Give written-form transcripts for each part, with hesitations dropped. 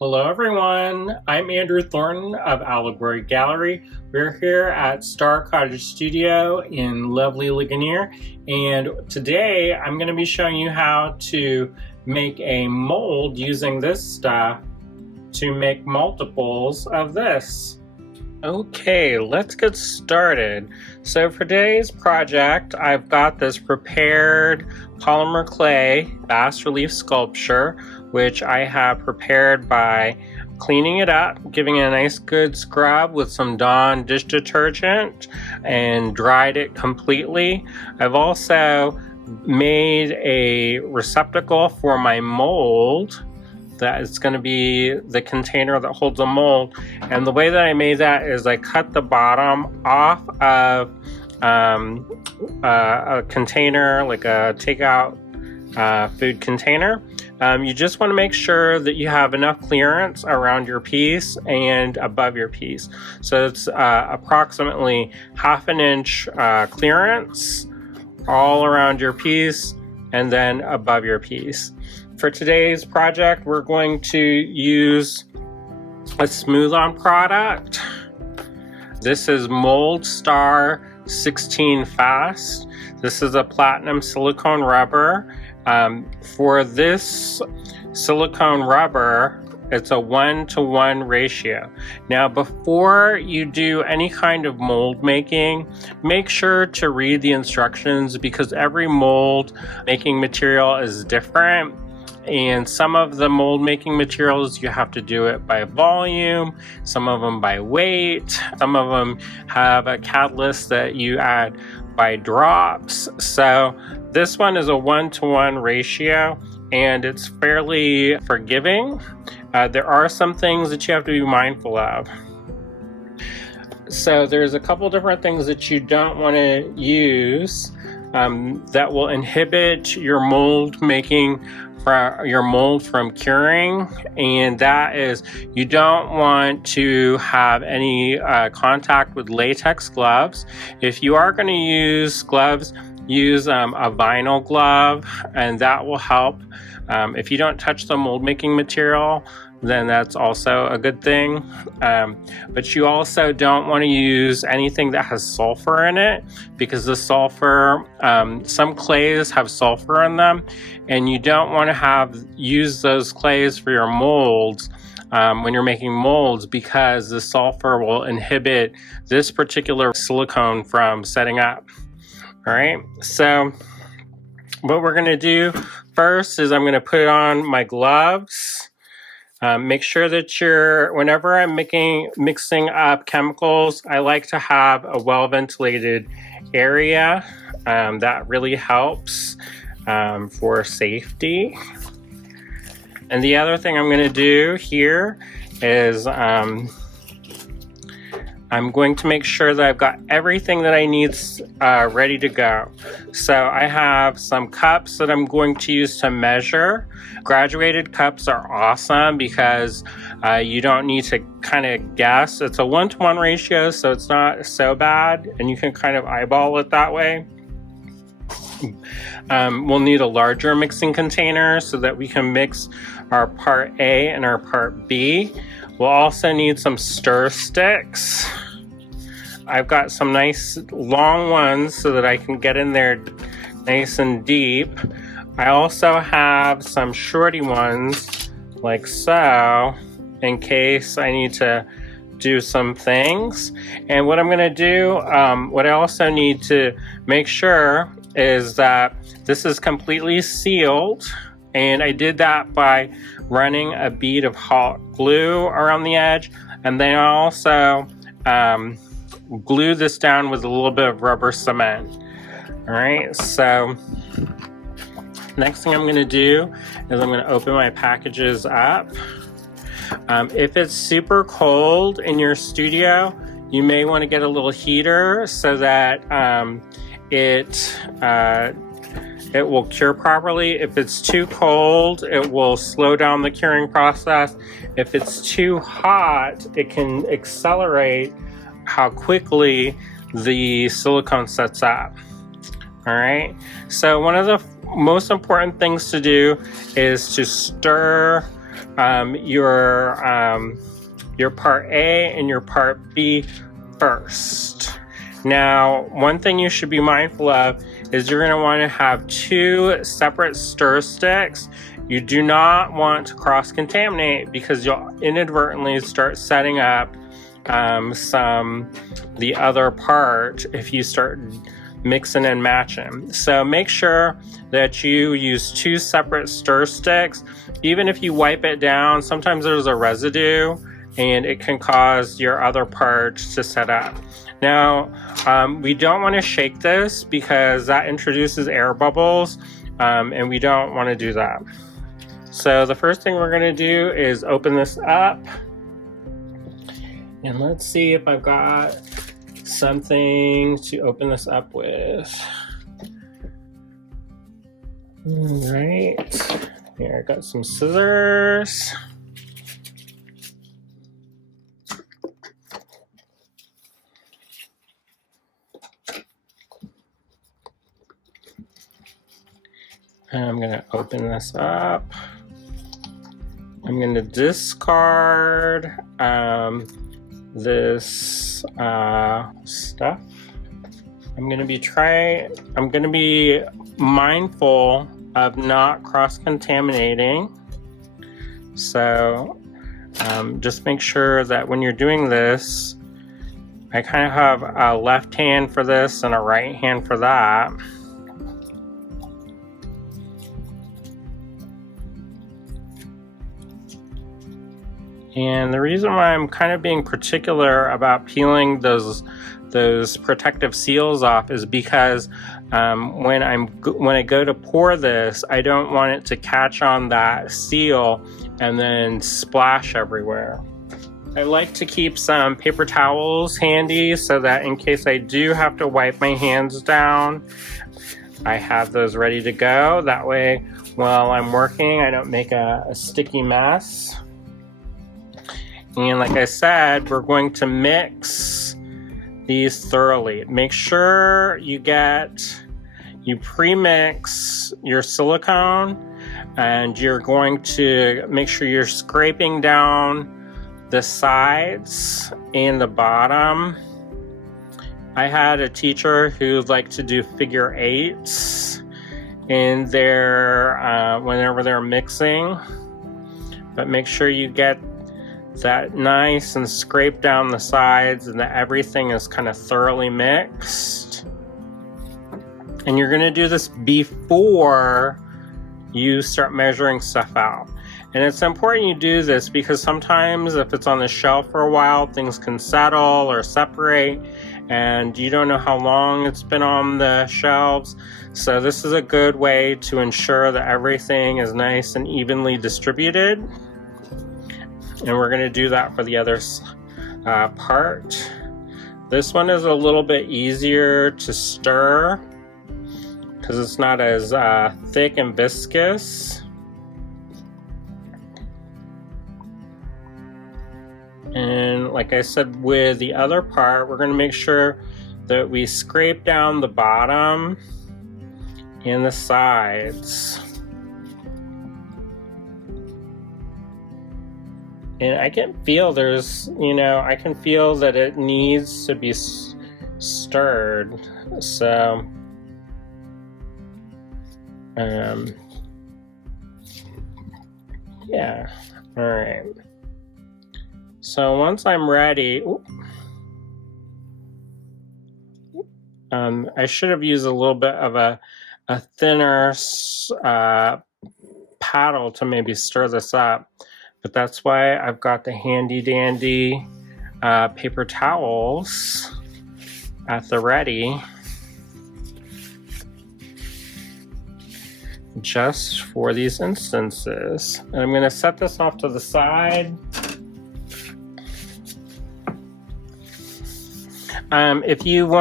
Hello everyone, I'm Andrew Thornton of Allegory Gallery. We're here at Star Cottage Studio in lovely Ligonier, and today I'm going to be showing you how to make a mold using this stuff to make multiples of this. Okay, let's get started. So for today's project, I've got this prepared polymer clay bas relief sculpture, which I have prepared by cleaning it up, giving it a nice good scrub with some Dawn dish detergent, and dried it completely. I've also made a receptacle for my mold that is going to be the container that holds a mold. And the way that I made that is I cut the bottom off of a container, like a takeout food container. You just want to make sure that you have enough clearance around your piece and above your piece. So it's approximately 1/2 inch clearance all around your piece and then above your piece. For today's project, we're going to use a smooth-on product. This is Mold Star 16 Fast. This is a platinum silicone rubber. For this silicone rubber, it's a 1-to-1 ratio. Now, before you do any kind of mold making, make sure to read the instructions because every mold making material is different. And some of the mold making materials, you have to do it by volume, some of them by weight, some of them have a catalyst that you add by drops. So this one is a 1-to-1 ratio and it's fairly forgiving. There are some things that you have to be mindful of. So there's a couple different things that you don't want to use that will inhibit your mold making, your mold from curing, and that is you don't want to have any contact with latex gloves. If you are going to use gloves, use a vinyl glove, and that will help. If you don't touch the mold making material, then that's also a good thing. But you also don't want to use anything that has sulfur in it because the sulfur, some clays have sulfur in them, and you don't want to use those clays for your molds when you're making molds because the sulfur will inhibit this particular silicone from setting up. All right, so what we're going to do first is I'm going to put on my gloves. Make sure that whenever I'm mixing up chemicals, I like to have a well-ventilated area. That really helps for safety. And the other thing I'm going to do here is I'm going to make sure that I've got everything that I need ready to go. So I have some cups that I'm going to use to measure. Graduated cups are awesome because you don't need to kind of guess. It's a 1-to-1 ratio, so it's not so bad, and you can kind of eyeball it that way. We'll need a larger mixing container so that we can mix our part A and our part B. We'll also need some stir sticks. I've got some nice long ones so that I can get in there nice and deep. I also have some shorty ones like so in case I need to do some things. And what I'm going to do, what I also need to make sure is that this is completely sealed. And I did that by running a bead of hot glue around the edge. And then I also glue this down with a little bit of rubber cement. All right, so next thing I'm going to do is I'm going to open my packages up. If it's super cold in your studio, you may want to get a little heater so that it will cure properly. If it's too cold, it will slow down the curing process. If it's too hot, it can accelerate how quickly the silicone sets up. All right, so one of the most important things to do is to stir your part A and your part B first. Now, one thing you should be mindful of is you're going to want to have 2 separate stir sticks. You do not want to cross-contaminate because you'll inadvertently start setting up the other part if you start mixing and matching. So make sure that you use 2 separate stir sticks. Even if you wipe it down, sometimes there's a residue and it can cause your other parts to set up. Now, we don't want to shake this because that introduces air bubbles, and we don't want to do that. So the first thing we're going to do is open this up. And let's see if I've got something to open this up with. All right. Here, I got some scissors. I'm going to open this up. I'm going to discard this stuff. I'm going to be mindful of not cross-contaminating. So just make sure that when you're doing this, I kind of have a left hand for this and a right hand for that. And the reason why I'm kind of being particular about peeling those protective seals off is because when I go to pour this, I don't want it to catch on that seal and then splash everywhere. I like to keep some paper towels handy so that in case I do have to wipe my hands down, I have those ready to go. That way, while I'm working, I don't make a sticky mess. And like I said, we're going to mix these thoroughly. Make sure you pre-mix your silicone, and you're going to make sure you're scraping down the sides and the bottom. I had a teacher who liked to do figure 8s in their whenever they're mixing, but make sure you get that nice and scrape down the sides and that everything is kind of thoroughly mixed. And you're going to do this before you start measuring stuff out. And it's important you do this because sometimes if it's on the shelf for a while, things can settle or separate and you don't know how long it's been on the shelves. So this is a good way to ensure that everything is nice and evenly distributed. And we're going to do that for the other part. This one is a little bit easier to stir because it's not as thick and viscous. And like I said, with the other part, we're going to make sure that we scrape down the bottom and the sides. And I can feel I can feel that it needs to be stirred. So, yeah, all right. So once I'm ready, I should have used a little bit of a thinner paddle to maybe stir this up. But that's why I've got the handy dandy paper towels at the ready, just for these instances. And I'm going to set this off to the side. If you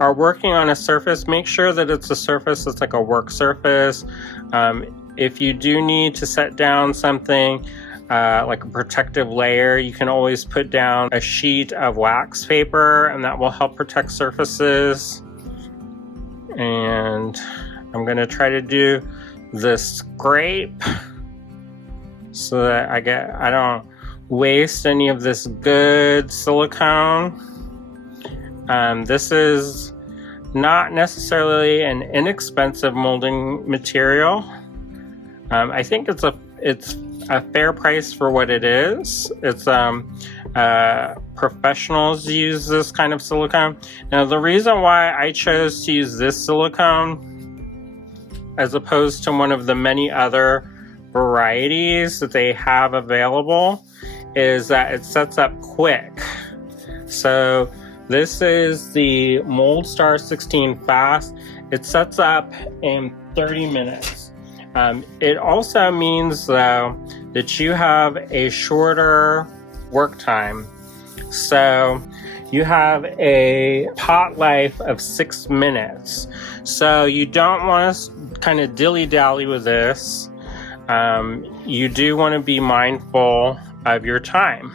are working on a surface, make sure that it's a surface that's like a work surface. If you do need to set down something like a protective layer, you can always put down a sheet of wax paper and that will help protect surfaces. And I'm going to try to do the scrape so that I don't waste any of this good silicone. This is not necessarily an inexpensive molding material. I think it's a fair price for what it is. It's professionals use this kind of silicone. Now, the reason why I chose to use this silicone as opposed to one of the many other varieties that they have available is that it sets up quick. So this is the MoldStar 16 Fast. It sets up in 30 minutes. It also means, though, that you have a shorter work time. So you have a pot life of 6 minutes. So you don't want to kind of dilly-dally with this. You do want to be mindful of your time.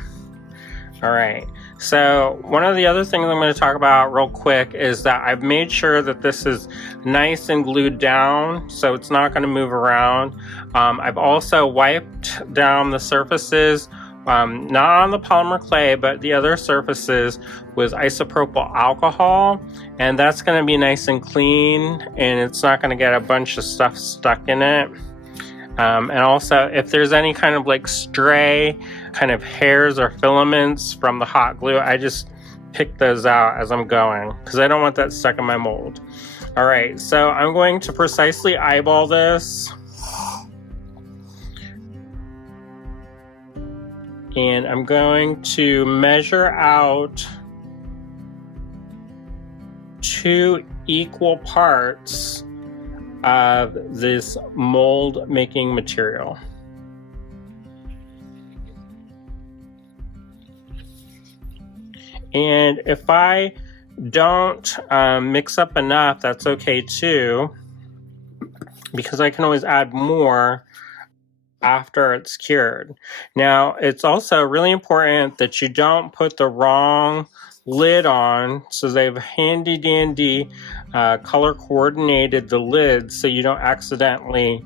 All right. So one of the other things I'm going to talk about real quick is that I've made sure that this is nice and glued down, so it's not going to move around. I've also wiped down the surfaces, not on the polymer clay, but the other surfaces with isopropyl alcohol, and that's going to be nice and clean, and it's not going to get a bunch of stuff stuck in it. And also, if there's any kind of like stray kind of hairs or filaments from the hot glue, I just pick those out as I'm going because I don't want that stuck in my mold. All right, so I'm going to precisely eyeball this. And I'm going to measure out 2 equal parts of this mold making material. And if I don't mix up enough, that's okay too, because I can always add more after it's cured. Now, it's also really important that you don't put the wrong lid on. So they've handy dandy color coordinated the lids so you don't accidentally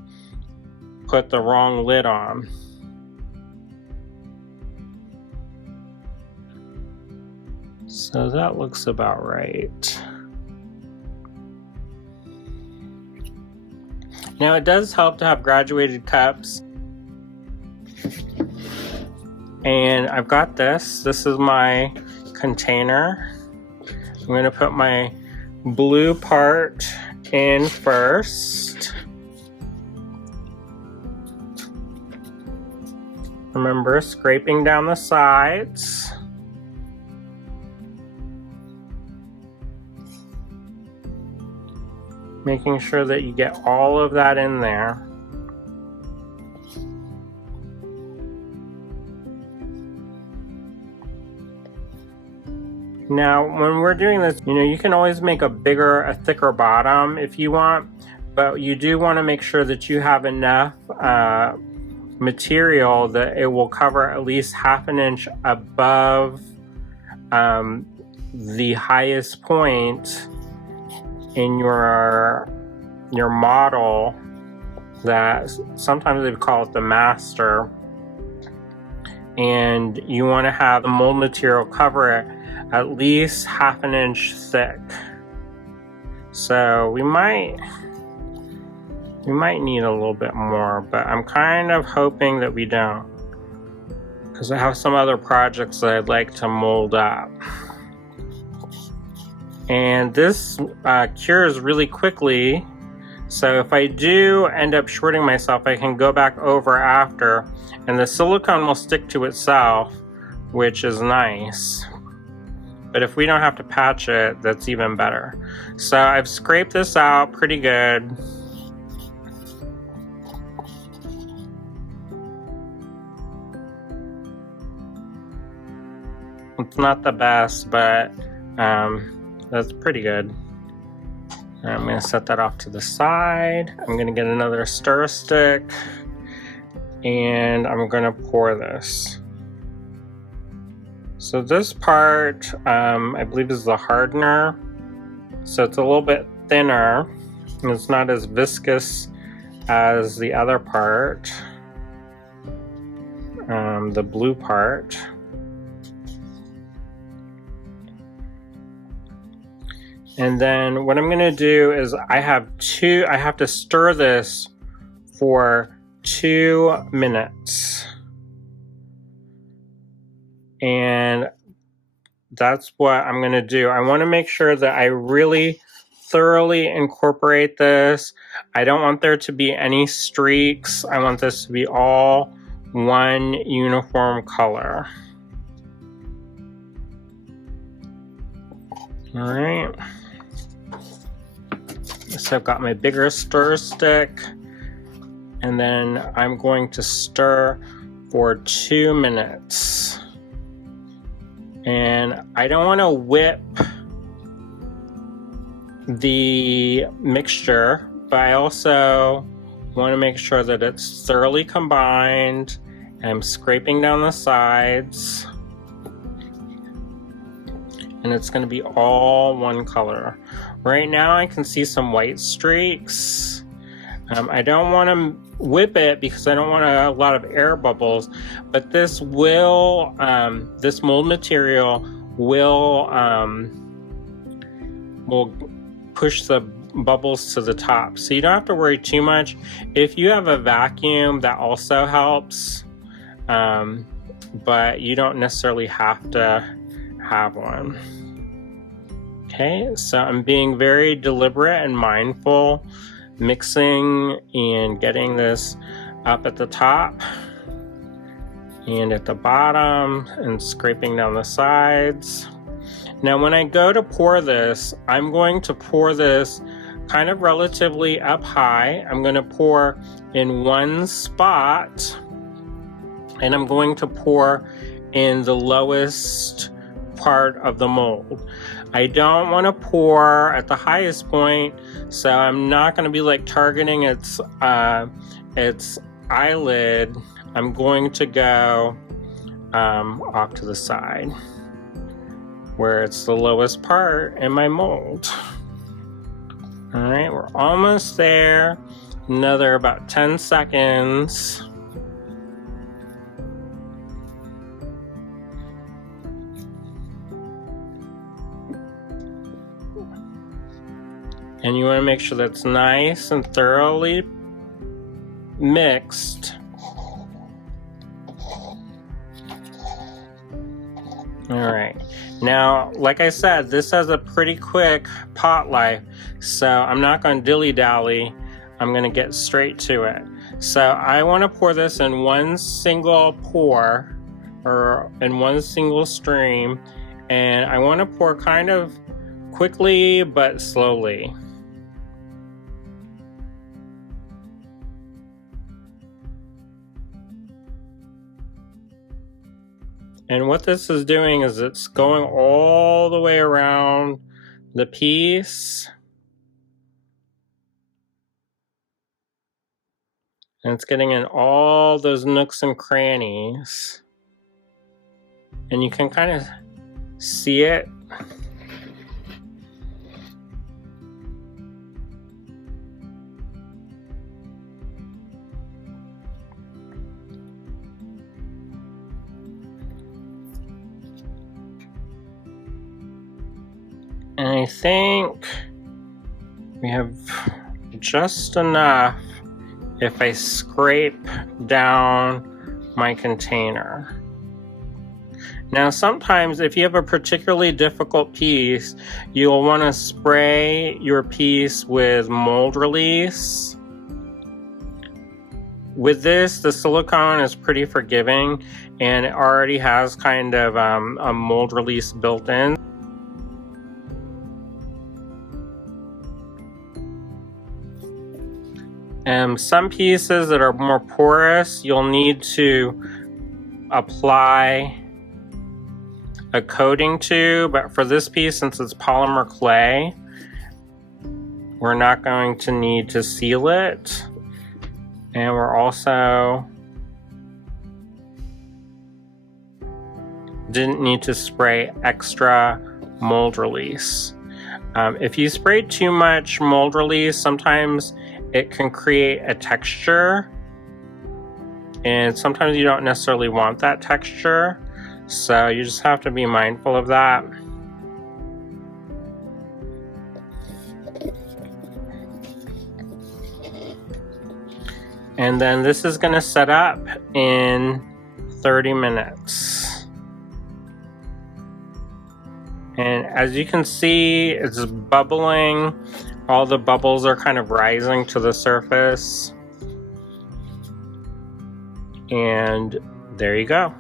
put the wrong lid on. So that looks about right. Now, it does help to have graduated cups. And I've got this. This is my container. I'm going to put my blue part in first. Remember, scraping down the sides. Making sure that you get all of that in there. Now, when we're doing this, you can always make a thicker bottom if you want, but you do want to make sure that you have enough material that it will cover at least 1/2 inch above the highest point in your model. That sometimes they call it the master, and you want to have the mold material cover it at least 1/2 inch thick. So we might need a little bit more, but I'm kind of hoping that we don't, because I have some other projects that I'd like to mold up. And this cures really quickly, so if I do end up shorting myself, I can go back over after, and the silicone will stick to itself, which is nice. But if we don't have to patch it, that's even better. So I've scraped this out pretty good. It's not the best, but that's pretty good. I'm going to set that off to the side. I'm going to get another stir stick, and I'm going to pour this. So this part, I believe, is the hardener. So it's a little bit thinner, and it's not as viscous as the other part. the blue part. And then what I'm going to do is I have to stir this for 2 minutes. And that's what I'm going to do. I want to make sure that I really thoroughly incorporate this. I don't want there to be any streaks. I want this to be all one uniform color. All right. So I've got my bigger stir stick, and then I'm going to stir for 2 minutes. And I don't want to whip the mixture, but I also want to make sure that it's thoroughly combined. I'm scraping down the sides, and it's going to be all one color. Right now I can see some white streaks. I don't want to whip it because I don't want a lot of air bubbles, but this will, this mold material will push the bubbles to the top. So you don't have to worry too much. If you have a vacuum, that also helps, but you don't necessarily have to have one. Okay, so I'm being very deliberate and mindful, mixing and getting this up at the top and at the bottom and scraping down the sides. Now when I go to pour this, I'm going to pour this kind of relatively up high. I'm going to pour in one spot, and I'm going to pour in the lowest part of the mold. I don't want to pour at the highest point, so I'm not going to be like targeting its eyelid. I'm going to go off to the side where it's the lowest part in my mold. All right, we're almost there. Another about 10 seconds. And you want to make sure that's nice and thoroughly mixed. All right. Now, like I said, this has a pretty quick pot life, so I'm not going to dilly-dally. I'm going to get straight to it. So I want to pour this in one single pour, or in one single stream, and I want to pour kind of quickly but slowly. And what this is doing is it's going all the way around the piece. And it's getting in all those nooks and crannies. And you can kind of see it. And I think we have just enough if I scrape down my container. Now sometimes if you have a particularly difficult piece, you'll want to spray your piece with mold release. With this, the silicone is pretty forgiving and it already has kind of a mold release built in. Some pieces that are more porous, you'll need to apply a coating to, but for this piece, since it's polymer clay, we're not going to need to seal it. And we're also didn't need to spray extra mold release. If you spray too much mold release, sometimes it can create a texture and sometimes you don't necessarily want that texture, so you just have to be mindful of that. And then this is going to set up in 30 minutes. And as you can see, it's bubbling. All the bubbles are kind of rising to the surface. And there you go.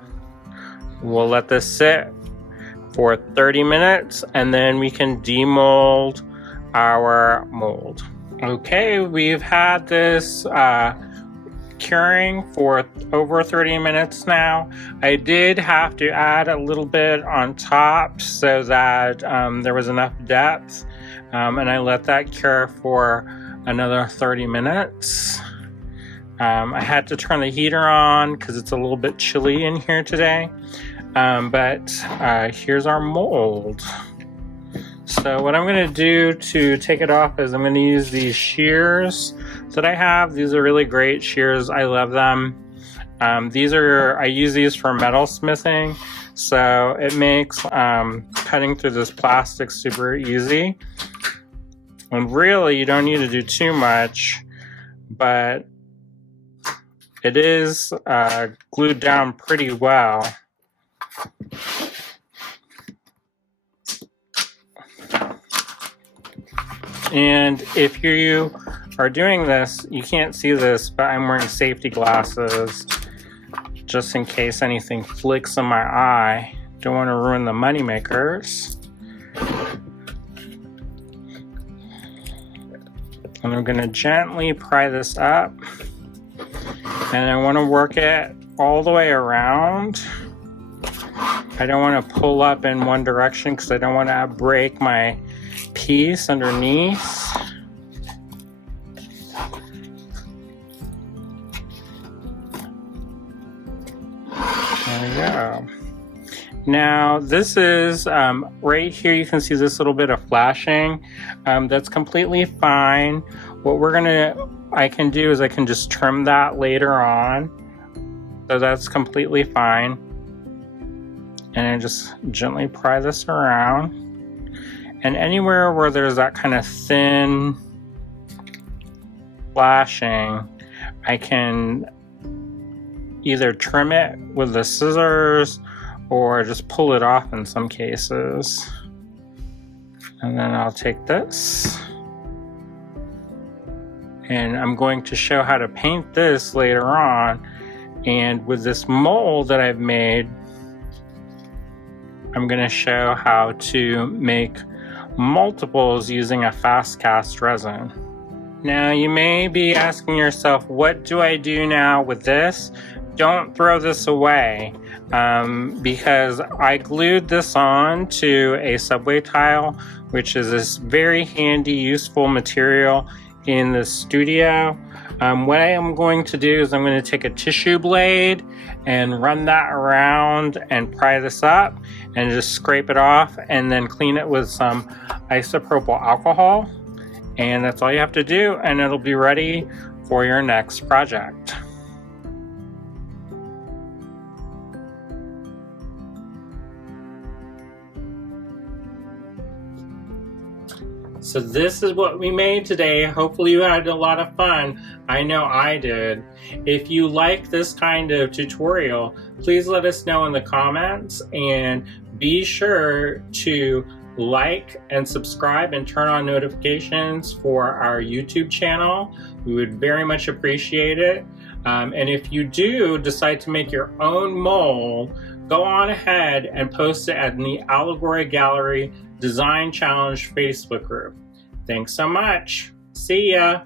We'll let this sit for 30 minutes and then we can demold our mold. Okay, we've had this curing for over 30 minutes now. I did have to add a little bit on top so that there was enough depth, and I let that cure for another 30 minutes. I had to turn the heater on because it's a little bit chilly in here today, but here's our mold. So what I'm going to do to take it off is I'm going to use these shears that I have. These are really great shears. I love them. I use these for metal smithing, so it makes cutting through this plastic super easy. And really, you don't need to do too much, but it is glued down pretty well. And if you are doing this, you can't see this, but I'm wearing safety glasses just in case anything flicks in my eye. Don't want to ruin the money makers. And I'm going to gently pry this up. And I want to work it all the way around. I don't want to pull up in one direction because I don't want to break my piece underneath. There we go. Now this is right here, you can see this little bit of flashing. That's completely fine. What I can do is I can just trim that later on. So that's completely fine. And I just gently pry this around. And anywhere where there's that kind of thin flashing, I can either trim it with the scissors or just pull it off in some cases. And then I'll take this. And I'm going to show how to paint this later on. And with this mold that I've made, I'm going to show how to make multiples using a fast cast resin. Now you may be asking yourself, what do I do now with this? Don't throw this away, because I glued this on to a subway tile, which is this very handy, useful material in the studio. What I am going to do is I'm going to take a tissue blade and run that around and pry this up and just scrape it off and then clean it with some isopropyl alcohol. And that's all you have to do, and it'll be ready for your next project. So this is what we made today. Hopefully you had a lot of fun. I know I did. If you like this kind of tutorial, please let us know in the comments, and be sure to like and subscribe and turn on notifications for our YouTube channel. We would very much appreciate it. And if you do decide to make your own mold, go on ahead and post it in the Allegory Gallery Design Challenge Facebook group. Thanks so much. See ya.